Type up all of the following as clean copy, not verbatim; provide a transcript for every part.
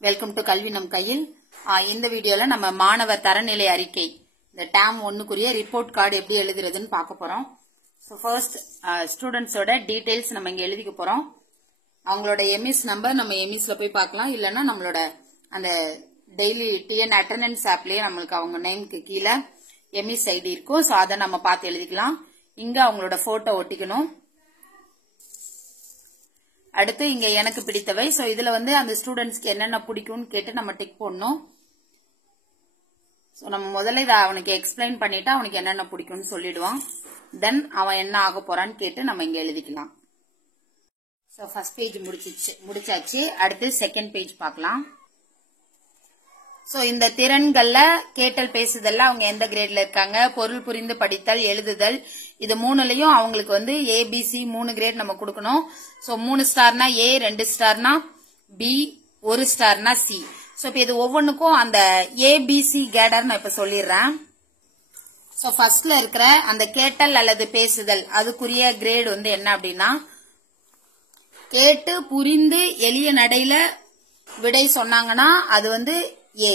Welcome to கல்வி நம் கையில். இந்த வீடியோல நம்ம மாணவர் தரநிலை அறிக்கை இந்த டேம் 1க்குரிய ரிப்போர்ட் கார்டு எப்படி எழுதுறதுன்னு பார்க்க போறோம். ஸோ ஃபர்ஸ்ட் ஸ்டூடெண்ட்ஸோட டீடைல்ஸ் நம்ம இங்க எழுதிக்க போறோம். அவங்களோட எம்இஸ் நம்பர் நம்ம எம்இஸ்ல போய் பார்க்கலாம், இல்லைன்னா நம்மளோட அந்த டெய்லி டிஎன் அட்டெண்டன்ஸ் ஆப்லயே நம்மளுக்கு அவங்க நேம்க்கு கீழே எம்இஸ் ஐடி இருக்கும். ஸோ அதை நம்ம பார்த்து எழுதிக்கலாம். இங்க அவங்களோட போட்டோ ஒட்டிக்கணும். அடுத்து இங்க எனக்கு பிடித்தவை. சோ இதுல வந்து அந்த ஸ்டூடெண்ட்ஸ்க்கு என்னென்ன பிடிக்கும்னு கேட்டு நம்ம டிக் போடணும். சோ நம்ம முதல்ல இதை அவனுக்கு எக்ஸ்பிளைன் பண்ணிட்டு அவனுக்கு என்னென்ன பிடிக்கும்னு சொல்லிடுவான். தென் அவன் என்ன ஆக போறான்னு கேட்டு நம்ம இங்க எழுதிக்கலாம். சோ ஃபர்ஸ்ட் பேஜ் முடிச்சாச்சு. அடுத்து செகண்ட் பேஜ் பார்க்கலாம். சோ இந்த திறன்கள்ல கேட்டல் பேசுதல்ல அவங்க எந்த கிரேட்ல இருக்காங்க, பொருள் புரிந்து படித்தல், எழுதுதல், இது மூணுலயும் அவங்களுக்கு வந்து ஏபிசி 3 கிரேட் நம்ம கொடுக்கணும். சோ 3 ஸ்டார்னா ஏ, 2 ஸ்டார்னா பி, 1 ஸ்டார்னா சி. சோ இப்ப இது ஒவ்வொன்றுக்கும் அந்த ஏபிசி கேடர் நான் இப்ப சொல்லிடுறேன். சோ ஃபர்ஸ்ட்ல இருக்கிற அந்த கேட்டல் அல்லது பேசுதல் அதுக்குரிய கிரேட் வந்து என்ன அப்படின்னா, கேட்டு புரிந்து எளிய நடையில விடை சொன்னாங்கன்னா அது வந்து ஏ.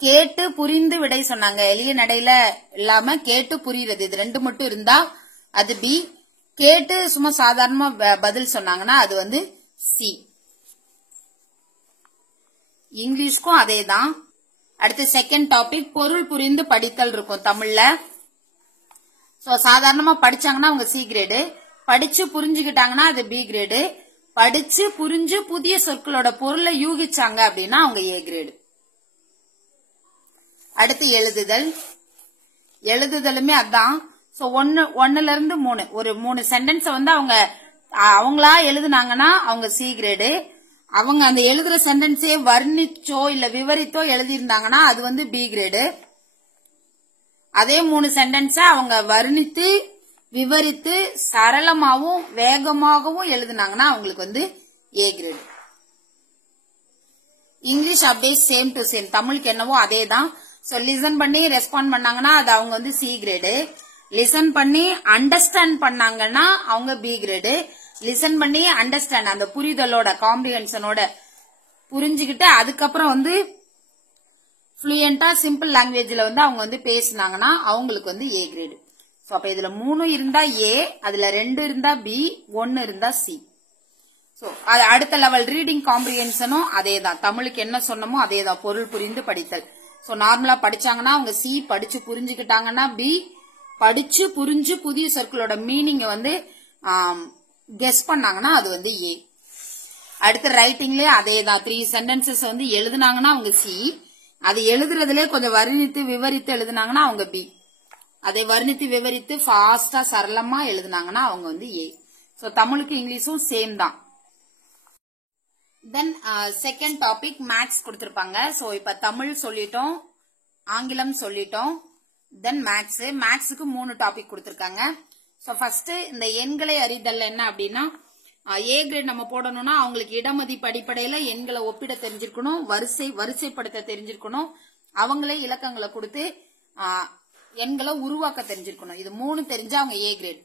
கேட்டு புரிந்து விடை சொன்னாங்க, எளிய நடையில இல்லாம கேட்டு புரியுறது, இது 2 மட்டும் இருந்தா அது பி. கேட்டு சும்மா சாதாரணமா பதில் சொன்னாங்கன்னா அது வந்து சி. இங்கிலீஷ்க்கும் அதே தான். அடுத்து செகண்ட் டாபிக் பொருள் புரிந்து படித்தல் இருக்கும் தமிழ்ல. சோ சாதாரணமா படிச்சாங்கன்னா அவங்க சி கிரேடு, படிச்சு புரிஞ்சுக்கிட்டாங்கன்னா அது பி கிரேடு, படிச்சு புரிஞ்சு புதிய சொற்களோட பொருளை யூகிச்சாங்க அப்படின்னா அவங்க ஏ கிரேடு. அடுத்து எழுதுதல். எழுதுதலுமே அதான். சோ 1ல இருந்து 3 ஒரு 3 சென்டென்ஸ் வந்து அவங்களா எழுதுனாங்கன்னா அவங்க சி கிரேடு. அவங்க அந்த எழுதுற சென்டென்ஸே வர்ணிச்சோ இல்ல விவரித்தோ எழுதியிருந்தாங்கன்னா அது வந்து பி கிரேடு. அதே 3 சென்டென்ஸ அவங்க வர்ணித்து விவரித்து சரளமாவும் வேகமாகவும் எழுதுனாங்கன்னா அவங்களுக்கு வந்து ஏ கிரேடு. இங்கிலீஷ் அப்படியே சேம் டு சேம், தமிழுக்கு என்னவோ அதே தான். சோ லிசன் பண்ணி ரெஸ்பாண்ட் பண்ணாங்கன்னா அது அவங்க வந்து சி கிரேடு. லிசன் பண்ணி அண்டர்ஸ்டாண்ட் பண்ணாங்கன்னா அவங்க பி கிரேடு. லிசன் பண்ணி அண்டர்ஸ்டாண்ட் அந்த புரிதலோட காம்ப்ரிஹென்ஷனோட புரிஞ்சுக்கிட்டு அதுக்கப்புறம் வந்து ஃப்ளூயண்டா சிம்பிள் லாங்குவேஜ்ல வந்து அவங்க வந்து பேசினாங்கன்னா அவங்களுக்கு வந்து ஏ கிரேடு. சோ அப்ப இதுல 3 இருந்தா ஏ, அதுல 2 இருந்தா பி, 1 இருந்தா சி. சோ அடுத்த லெவல் ரீடிங் காம்ப்ரிஹென்ஷனும் அதே தான், தமிழுக்கு என்ன சொன்னமோ அதே தான், பொருள் புரிந்து படித்தல். சோ நார்மலா படிச்சாங்கன்னா அவங்க சி, படிச்சு புரிஞ்சுக்கிட்டாங்கன்னா பி, படிச்சு புரிஞ்சு புதிய சொற்களோட மீனிங் வந்து கெஸ் பண்ணாங்கன்னா அது வந்து ஏ. அடுத்து ரைட்டிங்லயே அதே தான், 3 சென்டென்சஸ் வந்து எழுதுனாங்கன்னா அவங்க சி, அது எழுதுறதுல கொஞ்சம் வர்ணித்து விவரித்து எழுதுனாங்கன்னா அவங்க பி, அதை வர்ணித்து விவரித்து ஃபாஸ்டா சரளமா எழுதுனாங்கன்னா அவங்க வந்து ஏ. சோ தமிழுக்கு இங்கிலீஷும் சேம் தான். தென் செகண்ட் டாபிக் மேத்ஸ் கொடுத்திருப்பாங்க. சோ இப்ப தமிழ் சொல்லிட்டோம், ஆங்கிலம் சொல்லிட்டோம், தென் மேத்ஸ். மேத்ஸுக்கு 3 டாபிக் கொடுத்திருக்காங்க. சோ ஃபர்ஸ்ட் இந்த எண்களை அறிதல் என்ன அப்படின்னா, ஏ கிரேட் நம்ம போடணும்னா அவங்களுக்கு இடமதிப்பு அடிப்படையில எண்களை ஒப்பிட தெரிஞ்சிருக்கணும், வரிசைப்படுத்த தெரிஞ்சிருக்கணும், அவங்களே இலக்கங்களை கொடுத்து எண்களை உருவாக்க தெரிஞ்சிருக்கணும். இது 3 தெரிஞ்சா அவங்க ஏ கிரேட்.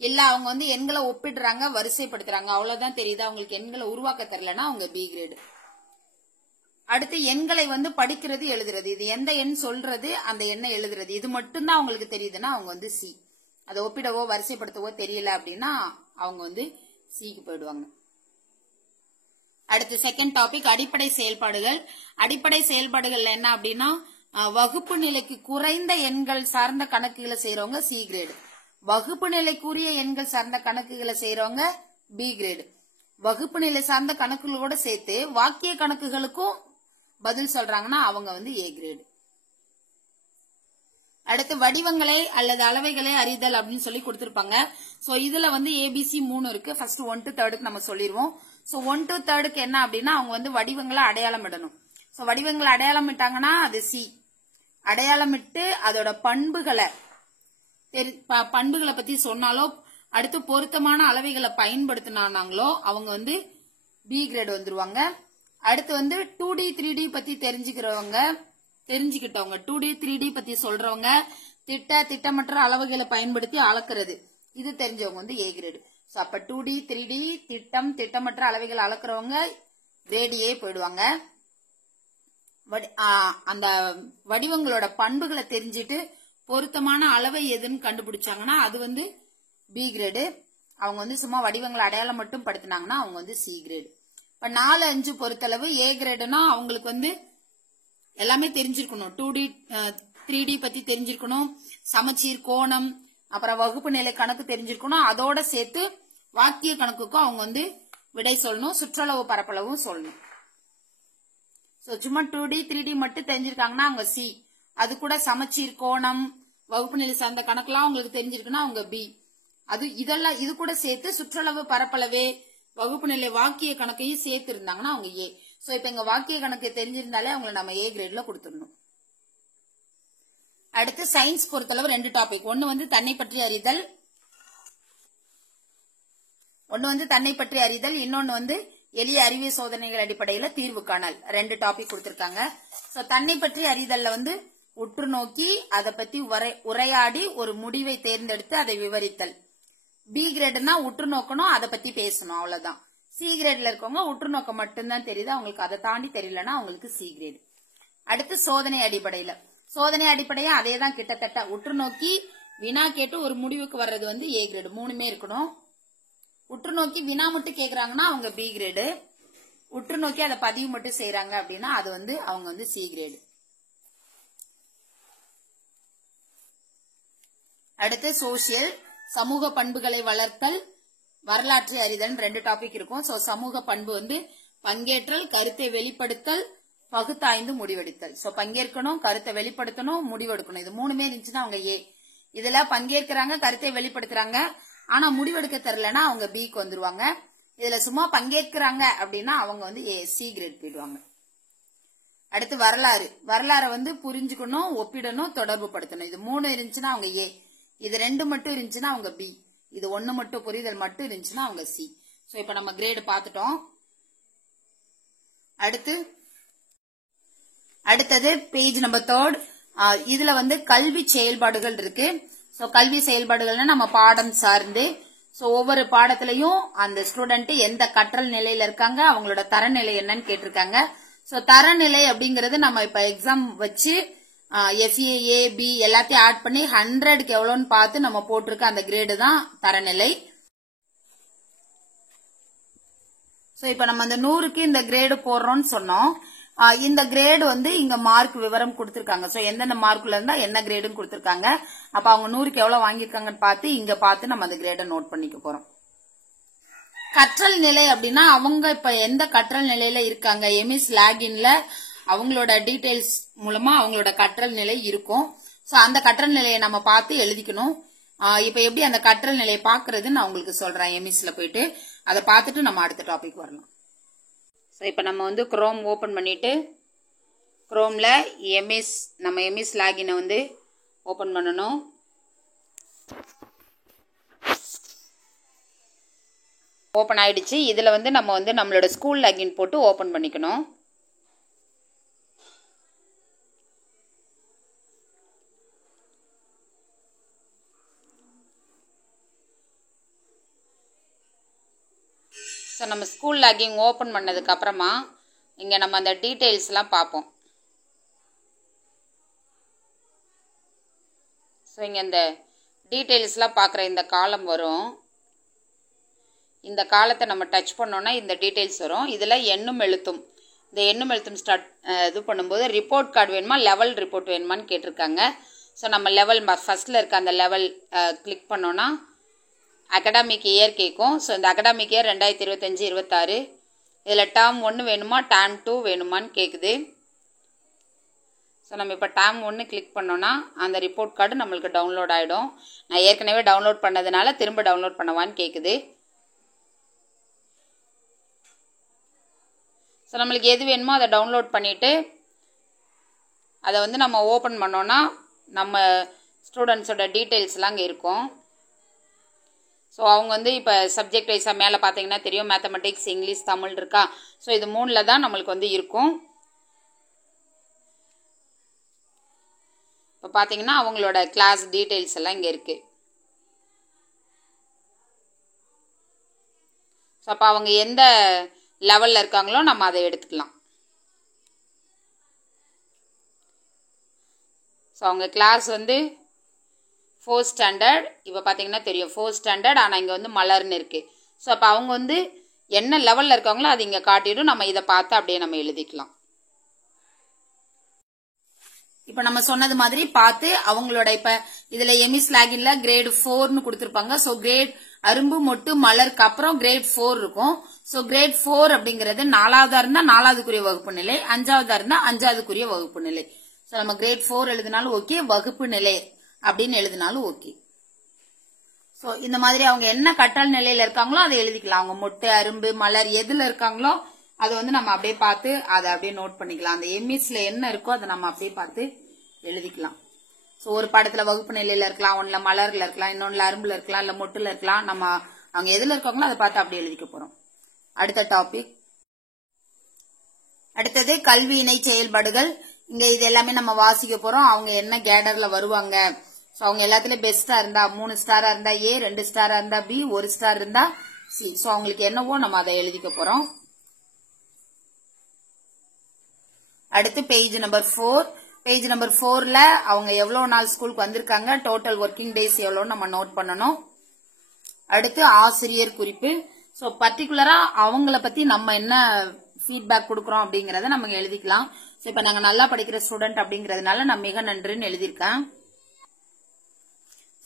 இல்ல அவங்க வந்து எண்களை ஒப்பிடுறாங்க, வரிசைப்படுத்துறாங்க, அவ்வளவுதான் தெரியுது, அவங்களுக்கு எண்களை உருவாக்க தெரியலன்னா அவங்க பி கிரேடு. அடுத்து எண்களை வந்து படிக்கிறது எழுதுறது, இது எந்த எண் சொல்றது அந்த எண்ணை எழுதுறது, இது மட்டும்தான் அவங்களுக்கு தெரியுதுன்னா அவங்க வந்து சி. அதை ஒப்பிடவோ வரிசைப்படுத்தவோ தெரியல அப்படின்னா அவங்க வந்து சிக்கு போயிடுவாங்க. அடுத்து செகண்ட் டாபிக் அடிப்படை செயல்பாடுகள். அடிப்படை செயல்பாடுகள் என்ன அப்படின்னா, வகுப்பு நிலைக்கு குறைந்த எண்கள் சார்ந்த கணக்குகளை செய்யறவங்க சி கிரேடு, வகுப்பு நிலைக்குரிய எண்கள் சார்ந்த கணக்குகளை செய்யறவங்க பி கிரேடு, வகுப்பு நிலை சார்ந்த கணக்குகளோட சேர்த்து வாக்கிய கணக்குகளுக்கும் பதில் சொல்றாங்கன்னா அவங்க வந்து ஏ கிரேடு. அடுத்து வடிவங்களை அல்லது அளவைகளை அறிதல் அப்படின்னு சொல்லி கொடுத்திருப்பாங்க. சோ இதுல வந்து ஏபிசி 3 இருக்கு. ஃபர்ஸ்ட் 1 to 3க்கு நம்ம சொல்லிடுவோம். சோ 1 to 3க்கு என்ன அப்படின்னா அவங்க வந்து வடிவங்களை அடையாளம் இடணும். சோ வடிவங்களை அடையாளம் இட்டாங்கன்னா அது சி. அடையாளமிட்டு அதோட பண்புகளை பத்தி சொன்னாலோ அடுத்து பொருத்தமான அளவைகளை பயன்படுத்தினாங்களோ அவங்க வந்து பி கிரேட் வந்துருவாங்க. அடுத்து வந்து 2D 3D பத்தி தெரிஞ்சுக்கிட்டவங்க 2D 3D பத்தி சொல்றவங்க, திட்டமற்ற அளவுகளை பயன்படுத்தி அளக்கிறது, இது தெரிஞ்சவங்க வந்து ஏ கிரேடு. அப்ப 2D 3D திட்டமற்ற அளவைகள் அளக்குறவங்க கிரேட் ஏ போயிடுவாங்க. அந்த வடிவங்களோட பண்புகளை தெரிஞ்சிட்டு பொருத்தமான அளவை எதுன்னு கண்டுபிடிச்சாங்கன்னா அது வந்து பி கிரேடு. அவங்க வந்து சும்மா வடிவங்களை அடையாளம் மட்டும் படுத்தினாங்கன்னா அவங்க வந்து சி கிரேடு. இப்ப 4, 5 பொறுத்தளவு ஏ கிரேடுனா அவங்களுக்கு வந்து எல்லாமே தெரிஞ்சிருக்கணும். 2D 3D பத்தி தெரிஞ்சிருக்கணும், சமச்சீர், கோணம், அப்புறம் வகுப்பு நிலை கணக்கு தெரிஞ்சிருக்கணும். அதோட சேர்த்து வாக்கிய கணக்குக்கும் அவங்க வந்து விடை சொல்லணும், சுற்றளவு பரப்பளவும் சொல்லணும். சும்மா 2D 3D மட்டும் தெரிஞ்சிருக்காங்கன்னா அவங்க சி. அது கூட சமச்சீர், கோணம், வகுப்பு நிலை சார்ந்த கணக்கெல்லாம் அவங்களுக்கு தெரிஞ்சிருக்குன்னா அவங்க பி. இதெல்லாம் இது கூட சேர்த்து சுற்றளவு பரப்பளவே வகுப்பு நிலை வாக்கிய கணக்கையும் சேர்த்து இருந்தாங்கன்னா அவங்க ஏ. சோ இப்ப எங்க வாக்கிய கணக்கு தெரிஞ்சிருந்தாலே அவங்களை நம்ம ஏ கிரேட்ல கொடுத்துடணும். அடுத்து சயின்ஸ் பொறுத்தளவு 2 டாபிக். ஒன்னு வந்து தன்னை பற்றி அறிதல், இன்னொன்னு வந்து எளிய அறிவியல் சோதனைகள் அடிப்படையில தீர்வு காணல். 2 டாபிக் கொடுத்திருக்காங்க. சோ தன்னை பற்றி அறிதல்ல வந்து உற்று நோக்கி அதை பத்தி உரையாடி ஒரு முடிவை தேர்ந்தெடுத்து அதை விவரித்தல். பி கிரேட்னா உற்று நோக்கணும், அதை பத்தி பேசணும், அவ்வளவுதான். சி கிரேட்ல இருக்கவங்க உற்று நோக்கம் மட்டும்தான் தெரியுது, அவங்களுக்கு அதை தாண்டி தெரியலன்னா அவங்களுக்கு சி கிரேடு. அடுத்து சோதனை அடிப்படையா அதே தான் கிட்டத்தட்ட. உற்று நோக்கி வினா கேட்டு ஒரு முடிவுக்கு வர்றது வந்து ஏ கிரேடு. 3மே இருக்கணும். உற்று நோக்கி வினா மட்டும் கேக்குறாங்கன்னா அவங்க பி கிரேடு. உற்று நோக்கி அதை பதிவு மட்டும் செய்யறாங்க அப்படின்னா அது வந்து அவங்க வந்து சி கிரேடு. அடுத்து சோசியல், சமூக பண்புகளை வளர்த்தல், வரலாற்றை அறிதல் 2 டாபிக் இருக்கும். சோ சமூக பண்பு வந்து பங்கேற்றல், கருத்தை வெளிப்படுத்தல், பகுத்தாய்ந்து முடிவெடுத்தல். சோ பங்கேற்கணும், கருத்தை வெளிப்படுத்தணும், முடிவெடுக்கணும். இது 3மே இருந்துச்சுன்னா அவங்க ஏ. இதுல பங்கேற்கிறாங்க, கருத்தை வெளிப்படுத்துறாங்க, ஆனா முடிவெடுக்க தெரியலன்னா அவங்க பிக்கு வந்துருவாங்க. இதுல சும்மா பங்கேற்கிறாங்க அப்படின்னா அவங்க வந்து ஏ சி கிரேட் போயிடுவாங்க. அடுத்து வரலாறு வந்து புரிஞ்சுக்கணும், ஒப்பிடணும், தொடர்பு படுத்தணும். இது 3 இருந்துச்சுன்னா அவங்க ஏ. இது 2 மட்டும் இருந்துச்சுன்னா அவங்க பி. இது 1 மட்டும் புரிதல் மட்டும் இருந்துச்சுன்னா அவங்க சி. சோ இப்ப நம்ம கிரேடு பார்த்துட்டோம். அடுத்தது பேஜ் நம்பர் 3. இதுல வந்து கல்வி செயல்பாடுகள் இருக்கு. சோ கல்வி செயல்பாடுகள்னா நம்ம பாடம் சார்ந்து, சோ ஒவ்வொரு பாடத்திலையும் அந்த ஸ்டூடெண்ட் எந்த கற்றல் நிலையில இருக்காங்க, அவங்களோட தரநிலை என்னன்னு கேட்டிருக்காங்க. சோ தரநிலை அப்படிங்கறது நம்ம இப்ப எக்ஸாம் வச்சு FA, B எல்லாத்தையும் ஆட் பண்ணி 100க்கு எவ்வளவுன்னு பார்த்து நம்ம போட்டிருக்க அந்த கிரேடு தான் தரநிலை. சோ இப்ப நம்ம அந்த 100க்கு இந்த கிரேடு போடுறோம்னு சொன்னோம். இந்த கிரேடு வந்து இங்க மார்க் விவரம் கொடுத்திருக்காங்க. சோ எந்தெந்த மார்க்ல இருந்தா என்ன கிரேடுன்னு கொடுத்திருக்காங்க. அப்ப அவங்க 100க்கு எவ்வளவு வாங்கியிருக்காங்கன்னு பார்த்து இங்க பார்த்து நம்ம அந்த கிரேட நோட் பண்ணிக்க போறோம். கற்றல் நிலை அப்படின்னா அவங்க இப்ப எந்த கற்றல் நிலையில இருக்காங்க, எமிஸ் லாகின்ல அவங்களோட டீடைல்ஸ் மூலமா அவங்களோட கற்றல் நிலை இருக்கும். சோ அந்த கற்றல் நிலையை நம்ம பார்த்து எழுதிக்கணும். இப்ப எப்படி அந்த கற்றல் நிலையை பாக்குறதுன்னு நான் உங்களுக்கு சொல்றேன். எமிஸ்ல போயிட்டு அதை பார்த்துட்டு நம்ம அடுத்த டாபிக் வரலாம். ஸோ இப்போ நம்ம வந்து குரோம் ஓப்பன் பண்ணிட்டு குரோம்ல நம்ம எம்எஸ் லாகினை வந்து ஓப்பன் பண்ணணும். ஓப்பன் ஆயிடுச்சு. இதில் வந்து நம்ம வந்து நம்மளோட ஸ்கூல் லாகின் போட்டு ஓப்பன் பண்ணிக்கணும். ஸோ நம்ம ஸ்கூல் லாகின் ஓப்பன் பண்ணதுக்கு அப்புறமா இங்கே நம்ம அந்த டீட்டெயில்ஸ்லாம் பார்ப்போம். ஸோ இங்கே இந்த டீட்டெயில்ஸ்லாம் பார்க்குற இந்த காலம் வரும். இந்த காலத்தை நம்ம டச் பண்ணோன்னா இந்த டீட்டெயில்ஸ் வரும். இதில் எண்ணும் எழுத்தும், இந்த எண்ணும் எழுத்தும் இது பண்ணும்போது ரிப்போர்ட் கார்டு வேணுமா, லெவல் ரிப்போர்ட் வேணுமான்னு கேட்டிருக்காங்க. ஸோ நம்ம லெவல் ஃபஸ்ட்டில் இருக்க அந்த லெவல் கிளிக் பண்ணோன்னா அகடாமிக் இயர் கேட்கும். ஸோ இந்த அகடாமிக் இயர் 2025-26. இதில் டேர்ம் 1 வேணுமா, டேர்ம் 2 வேணுமான்னு கேட்குது. ஸோ நம்ம இப்போ டேர்ம் 1 கிளிக் பண்ணோன்னா அந்த ரிப்போர்ட் கார்டு நம்மளுக்கு டவுன்லோட் ஆகிடும். நான் ஏற்கனவே டவுன்லோட் பண்ணதுனால திரும்ப டவுன்லோட் பண்ணவான்னு கேட்குது. ஸோ நம்மளுக்கு எது வேணுமோ அதை டவுன்லோட் பண்ணிவிட்டு அதை வந்து நம்ம ஓப்பன் பண்ணோன்னா நம்ம ஸ்டூடெண்ட்ஸோட டீட்டெயில்ஸ்லாம் அங்கே இருக்கும். ஸோ அவங்க வந்து இப்போ சப்ஜெக்ட் வைஸாக மேலே பார்த்தீங்கன்னா தெரியும், மேத்தமெட்டிக்ஸ், இங்கிலீஷ், தமிழ் இருக்கா. ஸோ இது 3ல் தான் நம்மளுக்கு வந்து இருக்கும். இப்போ பார்த்தீங்கன்னா அவங்களோட கிளாஸ் டீட்டெயில்ஸ் எல்லாம் இங்கே இருக்குது. ஸோ அப்போ அவங்க எந்த லெவல்ல இருக்காங்களோ நம்ம அதை எடுத்துக்கலாம். ஸோ அவங்க கிளாஸ் வந்து 4th ஸ்டாண்டர்ட். இப்போ பார்த்தீங்கன்னா தெரியும் 4th ஸ்டாண்டர்ட். ஆனால் இங்கே வந்து மலர்னு இருக்கு. ஸோ அப்போ அவங்க வந்து என்ன லெவலில் இருக்காங்களோ அது இங்கே காட்டிடும். நம்ம இதை பார்த்து அப்படியே நம்ம எழுதிக்கலாம். இப்போ நம்ம சொன்னது மாதிரி பார்த்து அவங்களோட இப்போ இதில் எமிஸ் லாகின்ல கிரேட் 4ன்னு கொடுத்துருப்பாங்க. ஸோ கிரேட் அரும்பு மொட்டு மலருக்கு அப்புறம் கிரேட் 4 இருக்கும். ஸோ கிரேட் 4 அப்படிங்கிறது 4வதா இருந்தால் 4வதுக்குரிய வகுப்பு நிலை, 5வதா இருந்தால் 5வதுக்குரிய வகுப்பு நிலை. ஸோ நம்ம கிரேட் 4 எழுதினாலும் ஓகே, வகுப்பு நிலை அப்படின்னு எழுதினாலும் ஓகே. ஸோ இந்த மாதிரி அவங்க என்ன கற்றல் நிலையில இருக்காங்களோ அதை எழுதிக்கலாம். அவங்க மொட்டு அரும்பு மலர் எதுல இருக்காங்களோ அதை வந்து நம்ம அப்படியே பார்த்து அதை அப்படியே நோட் பண்ணிக்கலாம். அந்த எம்இஸ்ல என்ன இருக்கோ அதை நம்ம அப்படியே பார்த்து எழுதிக்கலாம். ஸோ ஒரு பாடத்துல வகுப்பு நிலையில இருக்கலாம், ஒன்னுல மலர்ல இருக்கலாம், இன்னொன்னுல அரும்புல இருக்கலாம், இல்ல மொட்டுல இருக்கலாம். நம்ம அவங்க எதுல இருக்காங்களோ அதை பார்த்து அப்படியே எழுதிக்க போறோம். அடுத்த டாபிக், அடுத்தது கல்வி இணை செயல்பாடுகள். இங்க இது எல்லாமே நம்ம வாசிக்க போறோம். அவங்க என்ன கேடர்ல வருவாங்க. ஸோ அவங்க எல்லாத்துலயும் பெஸ்டா இருந்தா 3 ஸ்டாரா இருந்தா A, 2 ஸ்டாரா இருந்தா B, 1 ஸ்டார் இருந்தா C. ஸோ அவங்களுக்கு என்னவோ நம்ம அதை எழுதிக்க போறோம். அடுத்து பேஜ் நம்பர் 4. பேஜ் நம்பர் 4ல அவங்க எவ்வளவு நாள் ஸ்கூலுக்கு வந்திருக்காங்க, டோட்டல் ஒர்க்கிங் டேஸ் எவ்வளவு நம்ம நோட் பண்ணணும். அடுத்து ஆசிரியர் குறிப்பு. ஸோ பர்டிகுலரா அவங்கள பத்தி நம்ம என்ன ஃபீட்பேக் கொடுக்கறோம் அப்படிங்கறத நம்ம எழுதிக்கலாம். ஸோ இப்ப நாங்க நல்லா படிக்கிற ஸ்டூடெண்ட் அப்படிங்கறதுனால நான் மிக நன்றின்னு எழுதியிருக்கேன்.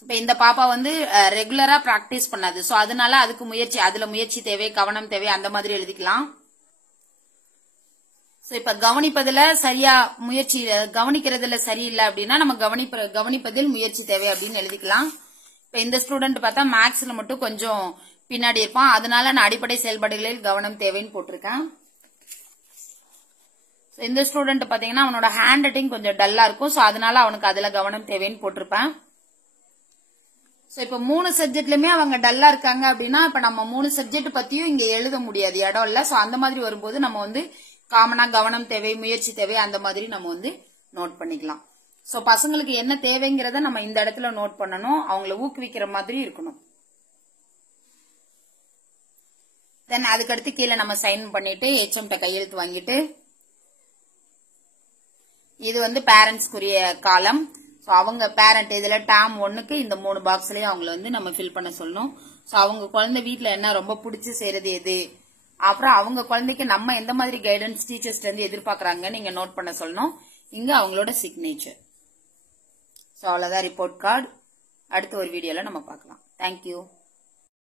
இப்ப இந்த பாப்பா வந்து ரெகுலரா பிராக்டிஸ் பண்ணாது. சோ அதனால அதுக்கு அதுல முயற்சி தேவை, கவனம் தேவை, அந்த மாதிரி எழுதிக்கலாம். சோ இப்ப கவனிப்பதுல சரியா முயற்சி, கவனிக்கிறதுல சரியில்லை அப்படின்னா நம்ம கவனிப்பதில் முயற்சி தேவை அப்படின்னு எழுதிக்கலாம். இப்ப இந்த ஸ்டூடெண்ட் பார்த்தா மேக்ஸ்ல மட்டும் கொஞ்சம் பின்னாடி இருப்பான். அதனால நான் அடிப்படை செயல்பாடுகளில் கவனம் தேவைன்னு போட்டிருக்கேன். இந்த ஸ்டூடெண்ட் பாத்தீங்கன்னா அவனோட ஹேண்ட் ரைட்டிங் கொஞ்சம் டல்லா இருக்கும். சோ அதனால அவனுக்கு அதுல கவனம் தேவைன்னு போட்டிருப்பேன். சோ இப்ப 3 சப்ஜெக்ட்லயுமே அவங்க டல்லா இருக்காங்க அப்படின்னா இப்ப நம்ம 3 சப்ஜெக்ட் பத்தியும் இங்க எழுத முடியாது, இடம் இல்ல. சோ அந்த மாதிரி வரும்போது நம்ம வந்து காமனா கவனம் தேவை, முயற்சி தேவை, அந்த மாதிரி நம்ம வந்து நோட் பண்ணிக்கலாம். சோ பசங்களுக்கு என்ன தேவைங்கிறத நம்ம இந்த இடத்துல நோட் பண்ணணும். அவங்கள ஊக்குவிக்கிற மாதிரி இருக்கணும். தென் அதுக்கடுத்து கீழே நம்ம சைன் பண்ணிட்டு HM கையெழுத்து வாங்கிட்டு, இது வந்து பேரண்ட்ஸ்க்குரிய காலம். ஸோ அவங்க பேரண்ட் இதுல டேம் 1க்கு இந்த 3 பாக்ஸ்லயும் அவங்களை வந்து நம்ம ஃபில் பண்ண சொல்லணும். ஸோ அவங்க குழந்தை வீட்டுல என்ன ரொம்ப பிடிச்சி செய்யறது எது, அப்புறம் அவங்க குழந்தைக்கு நம்ம எந்த மாதிரி கைடன்ஸ் டீச்சர்ஸ்ல இருந்து எதிர்பார்க்கறாங்க நீங்க நோட் பண்ண சொல்லணும். இங்க அவங்களோட சிக்னேச்சர். ஸோ அவ்வளவுதான் ரிப்போர்ட் கார்டு. அடுத்த ஒரு வீடியோல நம்ம பார்க்கலாம். தேங்க்யூ.